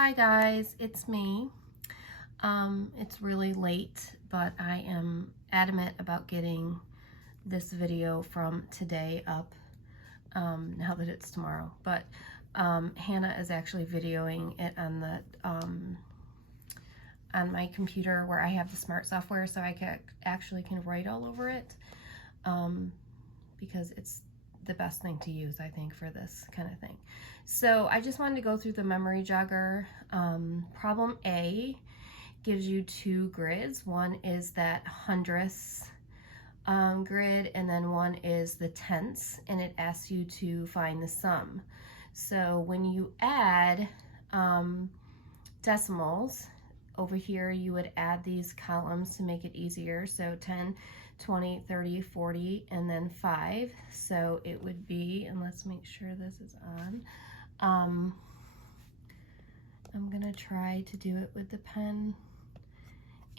Hi guys, it's me. It's really late, but I am adamant about getting this video from today up, now that it's tomorrow. But Hannah is actually videoing it on the on my computer where I have the smart software, so I can write all over it, because it's the best thing to use, I think, for this kind of thing. So I just wanted to go through the memory jogger. Problem A gives you two grids. One is that hundredths grid, and then one is the tenths, and it asks you to find the sum. So when you add decimals, over here you would add these columns to make it easier. So 10, 20, 30, 40, and then 5. So it would be, and let's make sure this is on. I'm gonna try to do it with the pen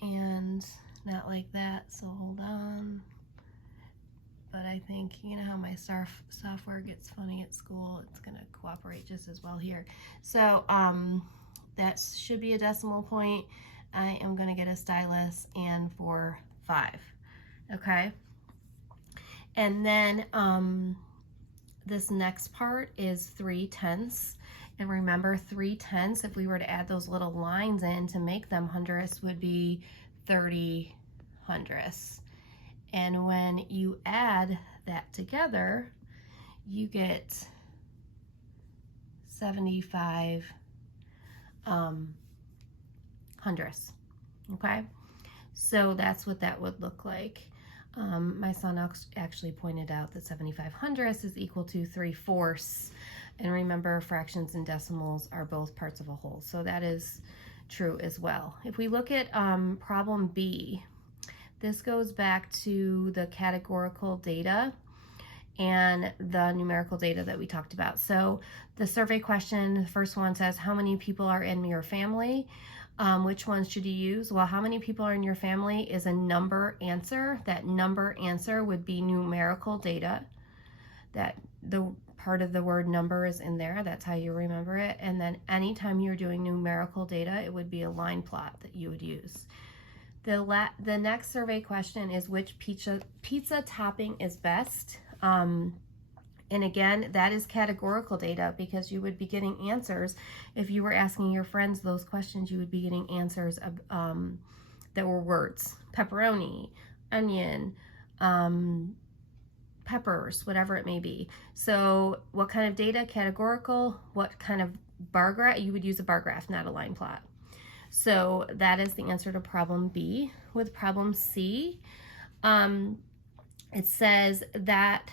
and not like that, so hold on. But I think, you know how my software gets funny at school, it's gonna cooperate just as well here. So that should be a decimal point. I am gonna get a stylus and for 5. Okay, and then this next part is 3/10, and remember 3/10, if we were to add those little lines in to make them hundredths, would be 30 hundredths. And when you add that together, you get 75 hundredths. Okay, so that's what that would look like. My son actually pointed out that 75 hundredths is equal to 3/4. And remember, fractions and decimals are both parts of a whole, so that is true as well. If we look at problem B, this goes back to the categorical data and the numerical data that we talked about. So the survey question, the first one says, how many people are in your family? Which ones should you use? Well, how many people are in your family is a number answer. That number answer would be numerical data. That the part of the word number is in there. That's how you remember it. And then anytime you're doing numerical data, it would be a line plot that you would use. The next survey question is, which pizza topping is best? And again, that is categorical data, because you would be getting answers. If you were asking your friends those questions, you would be getting answers that were words: pepperoni, onion, peppers, whatever it may be. So what kind of data? Categorical. What kind of bar graph? You would use a bar graph, not a line plot. So that is the answer to problem B. With problem C, it says that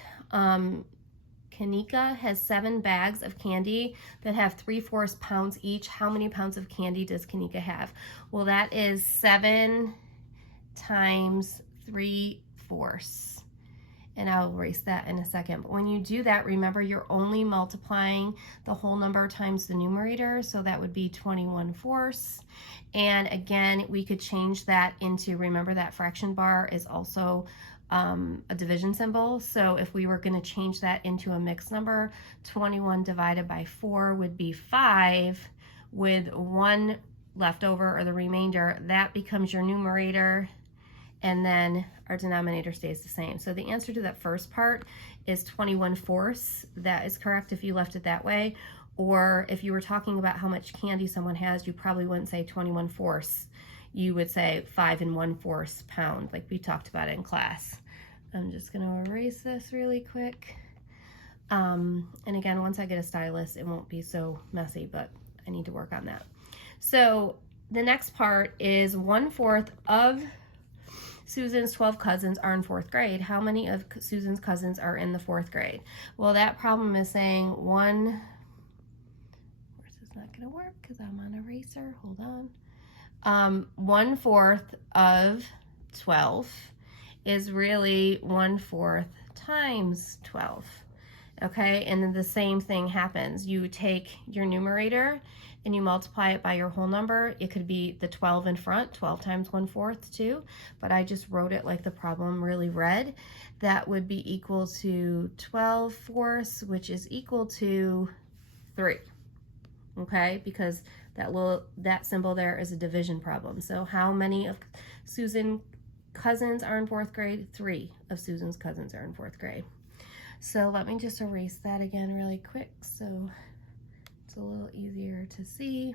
Kanika has 7 bags of candy that have 3/4 pounds each. How many pounds of candy does Kanika have? Well, that is 7 times 3/4. And I'll erase that in a second. But when you do that, remember you're only multiplying the whole number times the numerator. So that would be 21/4. And again, we could change that into, remember that fraction bar is also a division symbol. So if we were going to change that into a mixed number, 21 divided by 4 would be 5, with 1 left over, or the remainder. That becomes your numerator, and then our denominator stays the same. So the answer to that first part is 21/4. That is correct if you left it that way. Or if you were talking about how much candy someone has, you probably wouldn't say 21/4. You would say 5 1/4 pound, like we talked about in class. I'm just gonna erase this really quick. And again, once I get a stylus, it won't be so messy, but I need to work on that. So the next part is 1/4 of Susan's 12 cousins are in 4th grade. How many of Susan's cousins are in the 4th grade? Well, that problem is saying one, where's this not gonna work because I'm on eraser, hold on. 1/4 of 12 is really 1/4 times 12. Okay, and then the same thing happens. You take your numerator and you multiply it by your whole number. It could be the 12 in front, 12 times 1/4 too, but I just wrote it like the problem really read. That would be equal to 12/4, which is equal to 3. okay? Because that symbol there is a division problem. So how many of Susan's cousins are in 4th grade? 3 of Susan's cousins are in 4th grade. So let me just erase that again really quick so it's a little easier to see.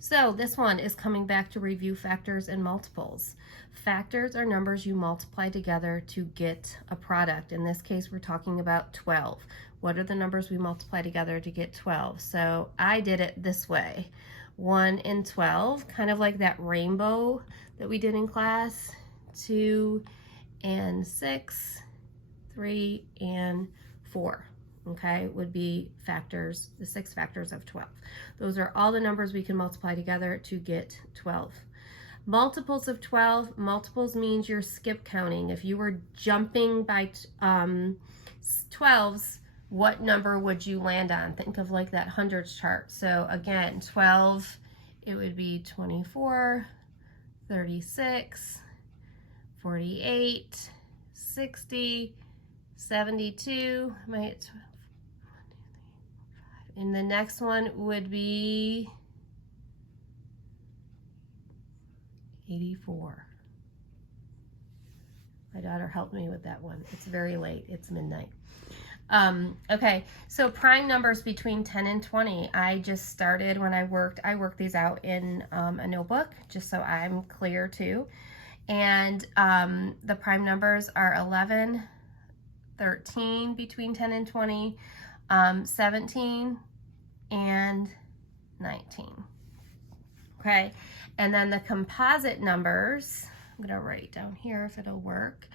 So this one is coming back to review factors and multiples. Factors are numbers you multiply together to get a product. In this case, we're talking about 12. What are the numbers we multiply together to get 12? So I did it this way. 1 and 12, kind of like that rainbow that we did in class. 2 and 6, 3 and 4. Okay, would be factors, the 6 factors of 12. Those are all the numbers we can multiply together to get 12. Multiples of 12, multiples means you're skip counting. If you were jumping by 12s, what number would you land on? Think of like that hundreds chart. So again, 12, it would be 24, 36, 48, 60, 72, and the next one would be 84. My daughter helped me with that one. It's very late. It's midnight. Okay, so prime numbers between 10 and 20. I just started when I worked these out in a notebook just so I'm clear too. And the prime numbers are 11, 13 between 10 and 20, 17 and 19. Okay, and then the composite numbers, I'm going to write down here if it'll work.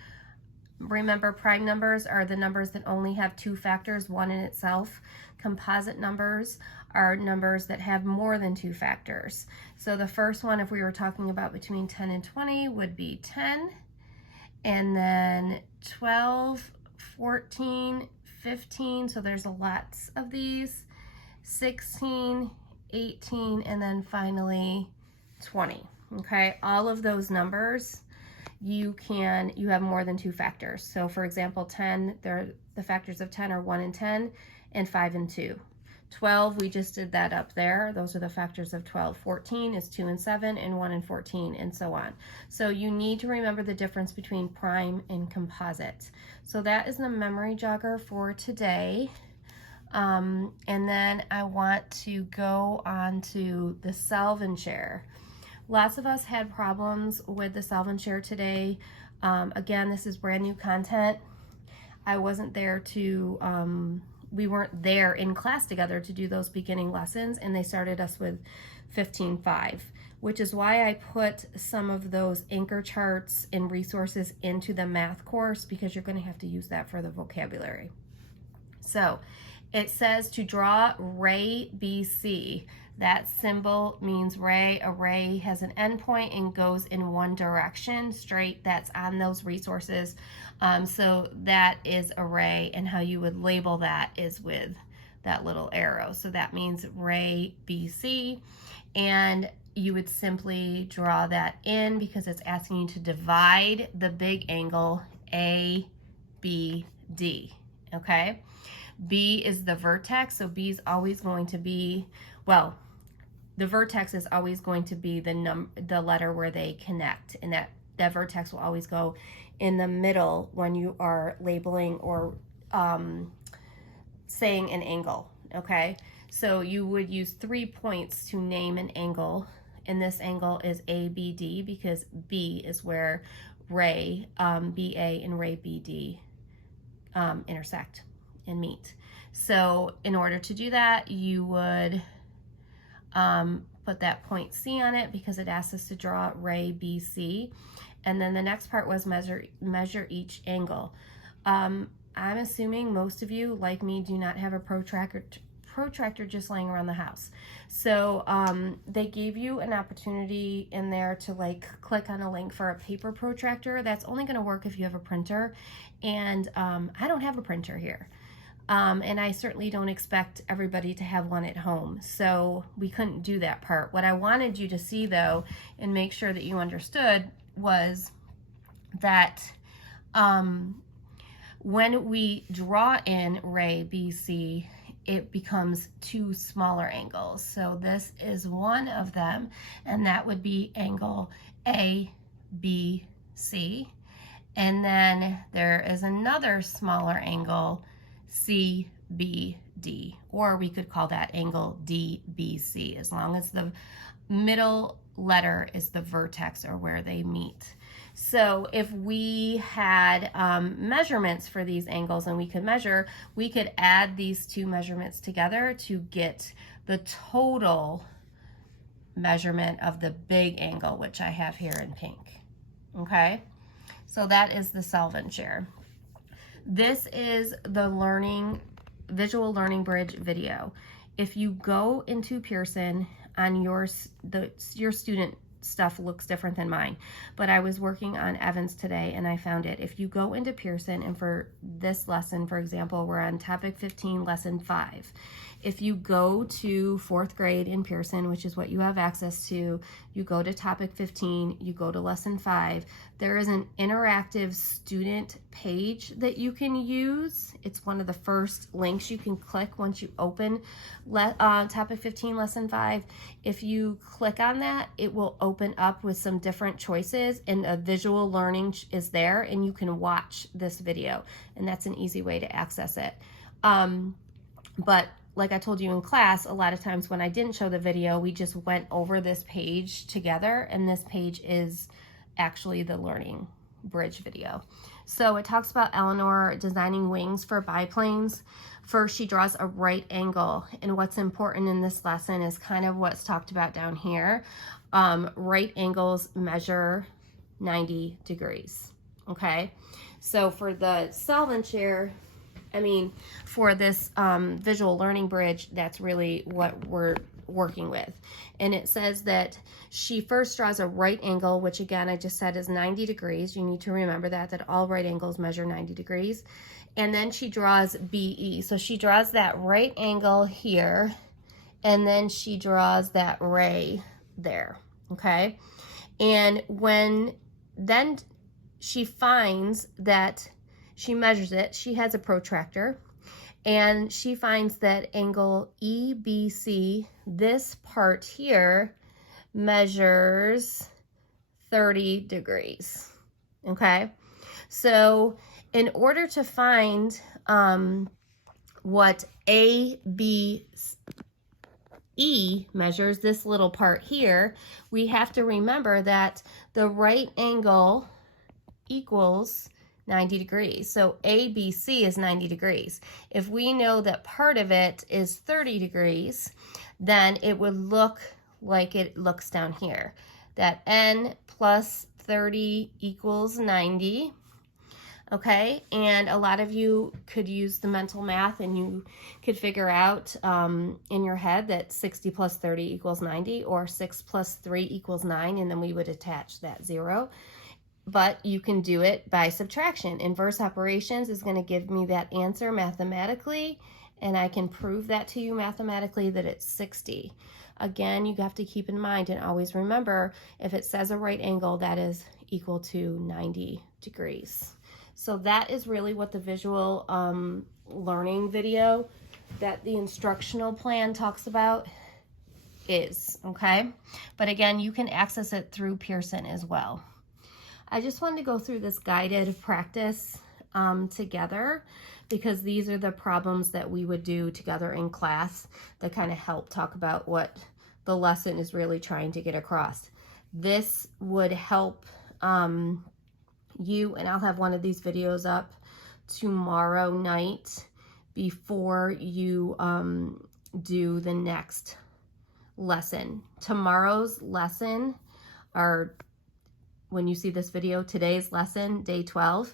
Remember, prime numbers are the numbers that only have 2 factors, one in itself. Composite numbers are numbers that have more than 2 factors. So the first one, if we were talking about between 10 and 20, would be 10, and then 12, 14, 15, so there's lots of these, 16, 18, and then finally 20. Okay, all of those numbers you have more than 2 factors. So for example, 10, the factors of 10 are 1 and 10 and 5 and 2. 12, we just did that up there. Those are the factors of 12. 14 is 2 and 7 and 1 and 14 and so on. So you need to remember the difference between prime and composite. So that is the memory jogger for today. And then I want to go on to the solve and share. Lots of us had problems with the solve and share today. Again, this is brand new content. I wasn't there to, we weren't there in class together to do those beginning lessons, and they started us with 15.5, which is why I put some of those anchor charts and resources into the math course, because you're going to have to use that for the vocabulary. So it says to draw ray BC. That symbol means ray. A ray has an endpoint and goes in one direction straight. That's on those resources. So that is a ray, and how you would label that is with that little arrow. So that means ray BC, and you would simply draw that in because it's asking you to divide the big angle ABD. Okay, B is the vertex, so B is always going to be, well, the vertex is always going to be the letter where they connect, and that vertex will always go in the middle when you are labeling or saying an angle. Okay, so you would use 3 points to name an angle, and this angle is ABD because B is where ray BA and ray BD intersect and meet. So in order to do that, you would put that point C on it because it asks us to draw ray BC. And then the next part was measure each angle. I'm assuming most of you, like me, do not have a protractor just laying around the house. So they gave you an opportunity in there to like click on a link for a paper protractor. That's only going to work if you have a printer, and I don't have a printer here. And I certainly don't expect everybody to have one at home, so we couldn't do that part. What I wanted you to see though, and make sure that you understood, was that when we draw in ray BC it becomes two smaller angles. So this is one of them, and that would be angle ABC. And then there is another smaller angle, CBD, or we could call that angle DBC, as long as the middle letter is the vertex or where they meet. So if we had measurements for these angles and we could measure, we could add these two measurements together to get the total measurement of the big angle, which I have here in pink. Okay, so that is the Selvin chair. This is the visual learning bridge video. If you go into Pearson on your student stuff looks different than mine, but I was working on Evan's today and I found it. If you go into Pearson, and for this lesson, for example, we're on topic 15, lesson 5. If you go to 4th grade in Pearson, which is what you have access to, you go to topic 15, you go to lesson 5, there is an interactive student page that you can use. It's one of the first links you can click once you open topic 15, lesson 5. If you click on that, it will open up with some different choices, and a visual learning is there, and you can watch this video, and that's an easy way to access it. But like I told you in class, a lot of times when I didn't show the video, we just went over this page together, and this page is actually the learning bridge video. So it talks about Eleanor designing wings for biplanes. First, she draws a right angle, and what's important in this lesson is kind of what's talked about down here. Right angles measure 90 degrees, okay? So for the Selvin chair, for this visual learning bridge, that's really what we're working with. And it says that she first draws a right angle, which again, I just said is 90 degrees. You need to remember that all right angles measure 90 degrees. And then she draws BE. So she draws that right angle here, and then she draws that ray there, okay? And then she finds that she measures it. She has a protractor, and she finds that angle EBC, this part here, measures 30 degrees, okay? So in order to find what ABE measures, this little part here, we have to remember that the right angle equals 90 degrees. So ABC is 90 degrees. If we know that part of it is 30 degrees, then it would look like it looks down here. That N plus 30 equals 90. Okay, and a lot of you could use the mental math, and you could figure out in your head that 60 plus 30 equals 90, or 6 plus 3 equals 9, and then we would attach that 0. But you can do it by subtraction. Inverse operations is going to give me that answer mathematically, and I can prove that to you mathematically that it's 60. Again, you have to keep in mind and always remember, if it says a right angle, that is equal to 90 degrees. So that is really what the visual learning video that the instructional plan talks about is, okay? But again, you can access it through Pearson as well. I just wanted to go through this guided practice together, because these are the problems that we would do together in class that kind of help talk about what the lesson is really trying to get across. This would help you, and I'll have one of these videos up tomorrow night before you do the next lesson. Tomorrow's lesson, or when you see this video, today's lesson, day 12,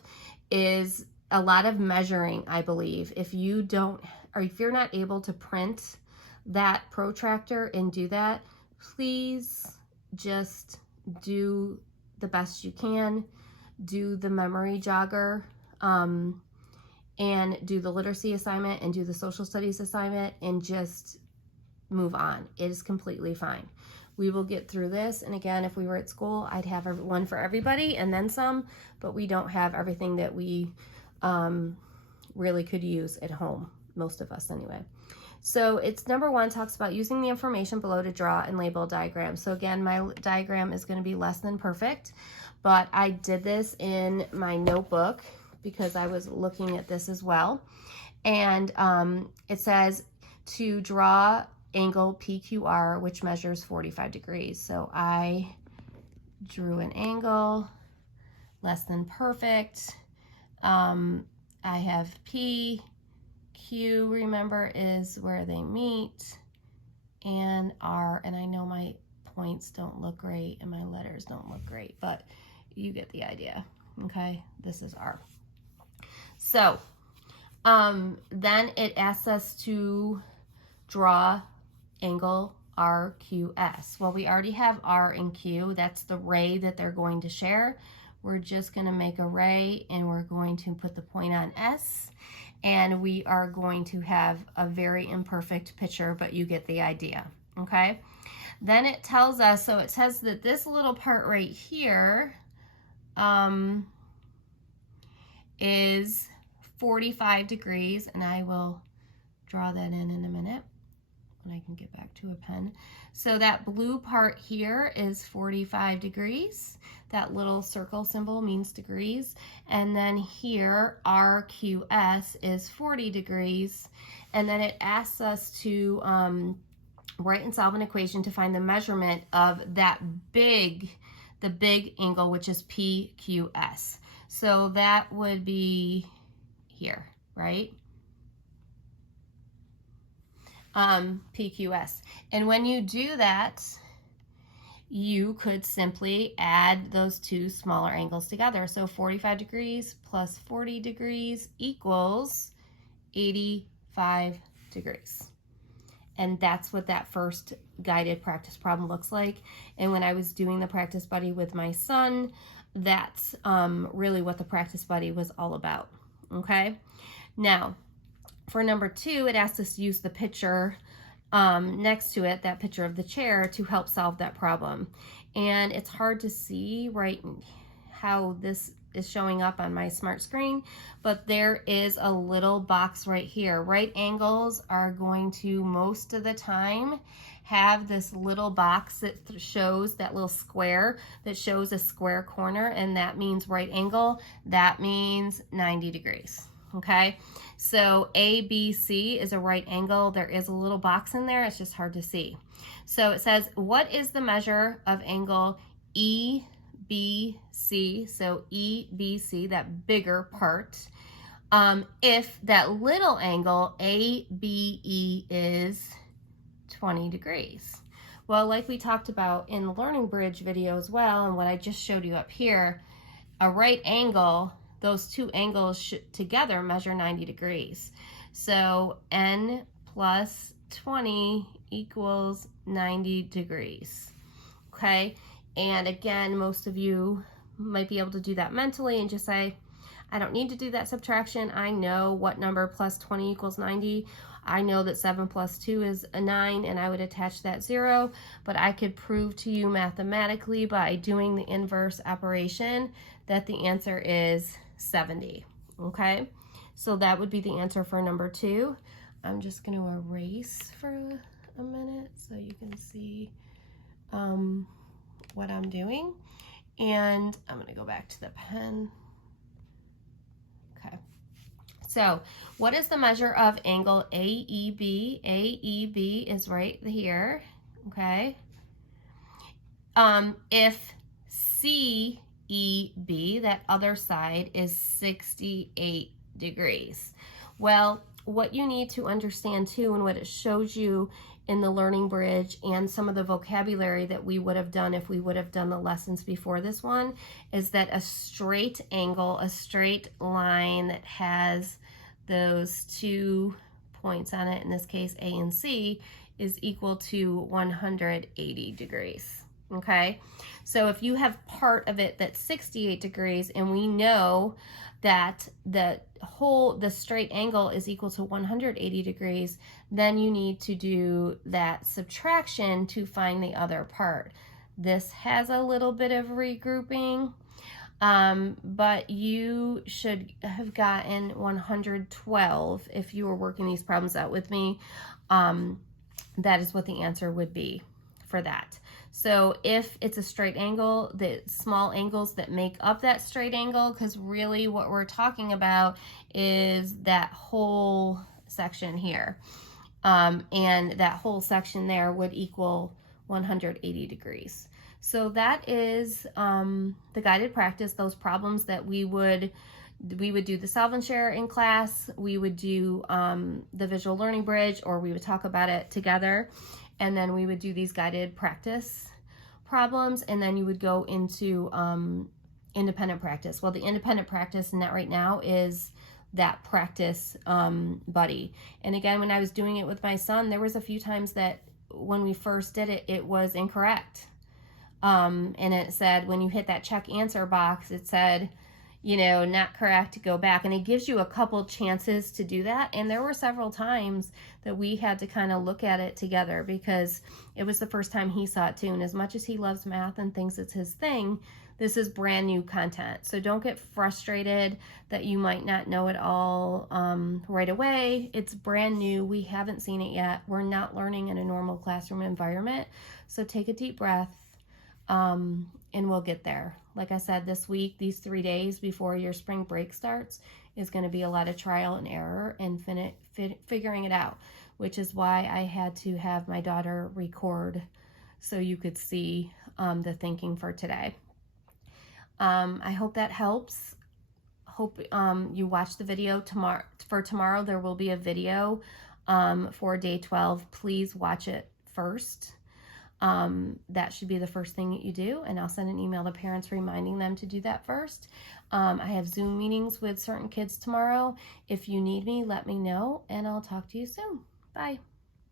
is a lot of measuring, I believe. If you don't, or if you're not able to print that protractor and do that, please just do the best you can. Do the memory jogger, and do the literacy assignment, and do the social studies assignment, and just move on. It is completely fine. We will get through this. And again, if we were at school, I'd have one for everybody and then some, but we don't have everything that we really could use at home, most of us anyway. So it's number 1 talks about using the information below to draw and label a diagram. So again, my diagram is going to be less than perfect, but I did this in my notebook because I was looking at this as well. And it says to draw angle PQR, which measures 45 degrees. So I drew an angle less than perfect. I have P, Q, remember, is where they meet, and R, and I know my points don't look great and my letters don't look great, but you get the idea, okay? This is R. So then it asks us to draw angle RQS. Well, we already have R and Q. That's the ray that they're going to share. We're just going to make a ray, and we're going to put the point on S, and we are going to have a very imperfect picture, but you get the idea, okay? Then it tells us, so it says that this little part right here is 45 degrees, and I will draw that in a minute when I can get back to a pen. So that blue part here is 45 degrees. That little circle symbol means degrees. And then here, RQS is 40 degrees. And then it asks us to write and solve an equation to find the measurement of that the big angle, which is PQS. So that would be here, right? PQS. And when you do that, you could simply add those two smaller angles together. So 45 degrees plus 40 degrees equals 85 degrees. And that's what that first guided practice problem looks like. And when I was doing the practice buddy with my son, that's really what the practice buddy was all about, okay? Now, for number 2, it asks us to use the picture next to it, that picture of the chair, to help solve that problem. And it's hard to see right how this is showing up on my smart screen, but there is a little box right here. Right angles are going to, most of the time, have this little box that shows, that little square that shows a square corner, and that means right angle. That means 90 degrees. Okay, so ABC is a right angle. There is a little box in there. It's just hard to see. So it says, what is the measure of angle EBC? So EBC, that bigger part, if that little angle ABE is 20 degrees. Well, like we talked about in the Learning Bridge video as well, and what I just showed you up here, a right angle, those two angles together measure 90 degrees. So N plus 20 equals 90 degrees, okay? And again, most of you might be able to do that mentally and just say, I don't need to do that subtraction. I know what number plus 20 equals 90. I know that 7 plus 2 is a 9, and I would attach that 0, but I could prove to you mathematically by doing the inverse operation that the answer is 70, okay? So that would be the answer for number 2. I'm just going to erase for a minute so you can see what I'm doing, and I'm going to go back to the pen. Okay. So what is the measure of angle AEB? AEB is right here, okay? If CEB, that other side, is 68 degrees. Well, what you need to understand too, and what it shows you in the Learning Bridge and some of the vocabulary that we would have done if we would have done the lessons before this one, is that a straight angle, a straight line that has those 2 points on it, in this case A and C, is equal to 180 degrees. Okay, so if you have part of it that's 68 degrees, and we know that the straight angle is equal to 180 degrees, then you need to do that subtraction to find the other part. This has a little bit of regrouping. but you should have gotten 112 if you were working these problems out with me. That is what the answer would be for that. So if it's a straight angle, the small angles that make up that straight angle, because really what we're talking about is that whole section here. And that whole section there would equal 180 degrees. So that is the guided practice, those problems that we would do the solve and share in class, we would do the visual learning bridge, or we would talk about it together, and then we would do these guided practice problems, and then you would go into independent practice. Well, the independent practice net right now is that practice buddy. And again, when I was doing it with my son, there was a few times that when we first did it, it was incorrect. And it said, when you hit that check answer box, it said, you know, not correct, go back. And it gives you a couple chances to do that. And there were several times that we had to kind of look at it together because it was the first time he saw it too. And as much as he loves math and thinks it's his thing, this is brand new content. So don't get frustrated that you might not know it all right away. It's brand new. We haven't seen it yet. We're not learning in a normal classroom environment. So take a deep breath. And we'll get there. Like I said, this week, these 3 days before your spring break starts is going to be a lot of trial and error and figuring it out, which is why I had to have my daughter record so you could see the thinking for today. I hope that helps. Hope you watch the video tomorrow. For tomorrow, there will be a video for day 12. Please watch it first. That should be the first thing that you do, and I'll send an email to parents reminding them to do that first. I have Zoom meetings with certain kids tomorrow. If you need me, let me know, and I'll talk to you soon. Bye.